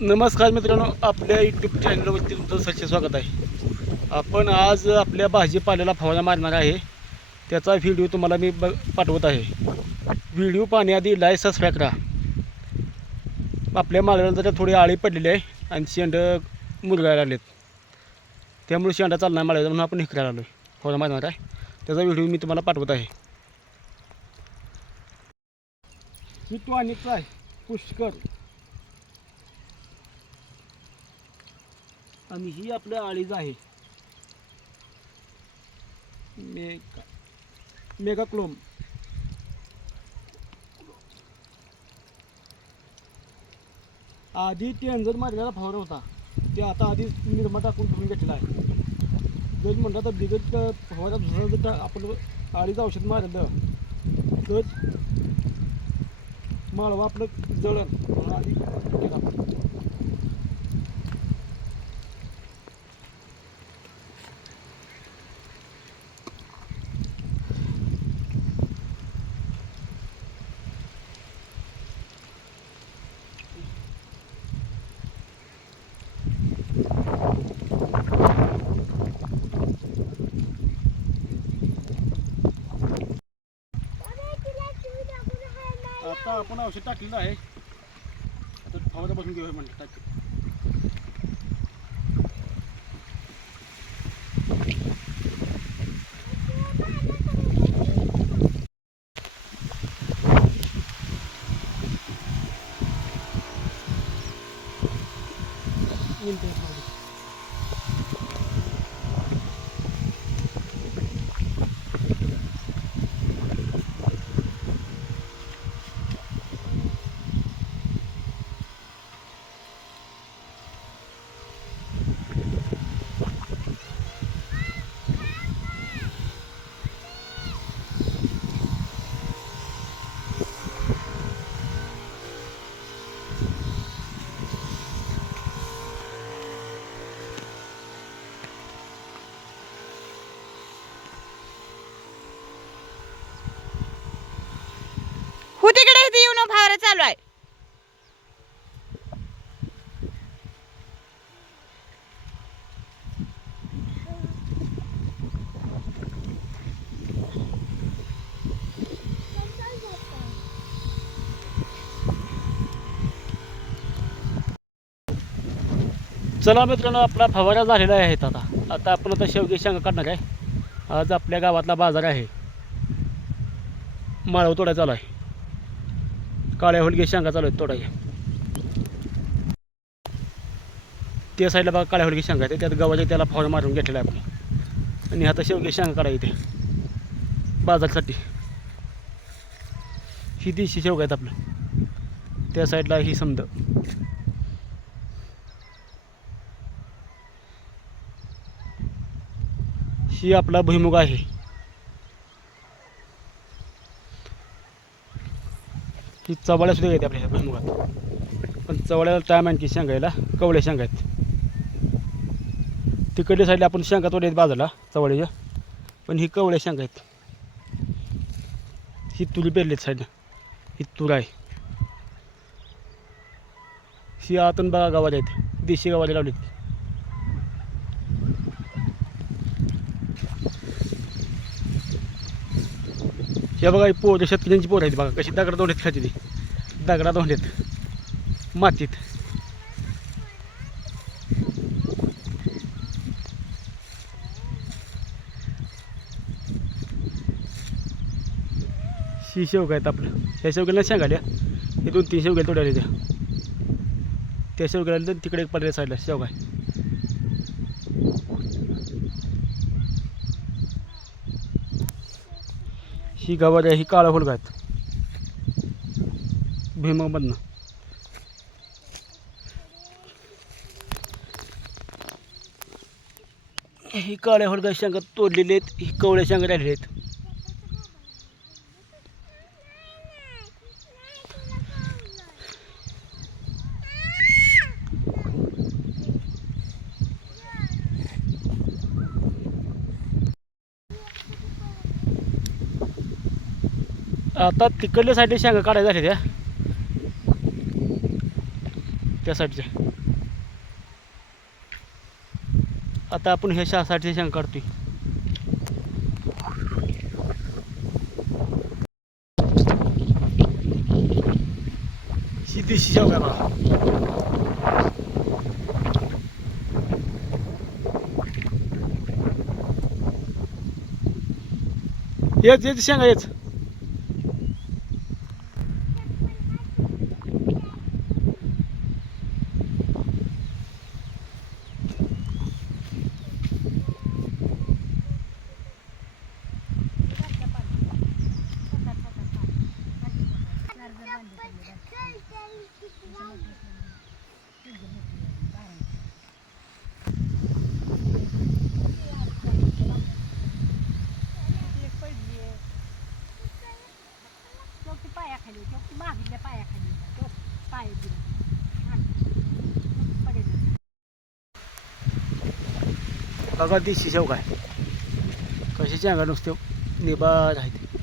नमस्कार मित्रांनो आपल्या यूट्यूब चॅनलवरती तुमचं सच्चे स्वागत आहे. आपण आज आपल्या भाजीपाल्याला फवारा मारणार आहे. त्याचा व्हिडिओ तुम्हाला मी ब पाठवत आहे. व्हिडिओ पाहण्याआधी लाईक सबस्क्राईब करा. आपल्या मालाला जरा थोडी आळी पडलेली आहे आणि शेंड मुरगायला आलेत त्यामुळे शेंडा चालणार मारायचा म्हणून आपण हिकरायला आलो आहे फवारा मारणार आहे. त्याचा व्हिडिओ मी तुम्हाला पाठवत आहे. ही तो आणि पुष्कर. आणि ही आपलं आळीज आहे. मेगा मेगाक्लोम. आधी आधी टेंजर मारलेला फवारा होता. ते आता आधी निर्मा टाकून धुवून घेतलेला आहे. जर म्हणलं तर बिगर फवारा दुसरा जर टा- आपण आळीचं औषध मारलं तर माळवा आपलं जळण. आधी आपण आता आपण औषध टाकलेलं आहे. आता फवारा बसून घेऊया म्हणलं टाक हो तिकडे इथे येऊन फावरा चालू आहे. चला मित्रांनो आपला फवारा झालेला आहे आता. आता आपण आता शेवगी शेंगा काढणार आहे. आज आपल्या गावातला बाजार आहे. माळव तोडा चालू आहे. काळ्या होलगे शेंगा चालू आहेत तोडाय त्या साईडला बघा काळ्या होलगे शंका येते त्यात गव्हाच्या त्याला फवारा मारून घेतलेला आहे आपण. आणि आता शेवगे शेंगा काढा इथे बाजारसाठी. ही देशी शेवगा आहेत आपलं. त्या साईडला ही समज ही आपला भुईमुग आहे. ही चवळ्यासुद्धा येते आपल्या भुईमुगात. पण चवळ्याला टायम आणखी शेंगा यायला कवळ्या शेंगा आहेत. तिकडल्या साईडला आपण शेंगा तोडल्या आहेत बाजूला चवळ्याच्या पण ही कवळ्या शेंगा आहेत. ही तुरी पेरलीत साईडनं. ही तूर आहे. ही आतून बघा गावाला आहेत. देशी गावाला लावलीत. हे बघा ही पोरं शेतकऱ्यांची पोरं आहेत बघा कशी दगडा दोंड्यात खाती ती. दगडा दोंड्यात मातीत. शी शेवगा आहेत आपलं. ह्या शेवग्याला शेंगाल्या हे दोन तीन शेवग्याला तोड्या त्या त्या शेवग्याला तिकडे एक पडल्या साईडला शेवगा आहे. ही गवार आहे ही काळा फुलगा आहेत. भीमामधनं. ही काळ्या फुलगा शेंगा तोडलेले आहेत ही कवळ्या शेंगा राहिलेल्या आहेत. आता तिकडल्या साईडने शेंगा काढायला झाल्या त्या. त्या साईडच्या आता आपण ह्या शा शेंगा शेंग काढतोय. ही देशी शेवगा येच येच शेंगा येच बघा देशी शेवगा आहे कशाची अंगा नुसते निबाज आहेत.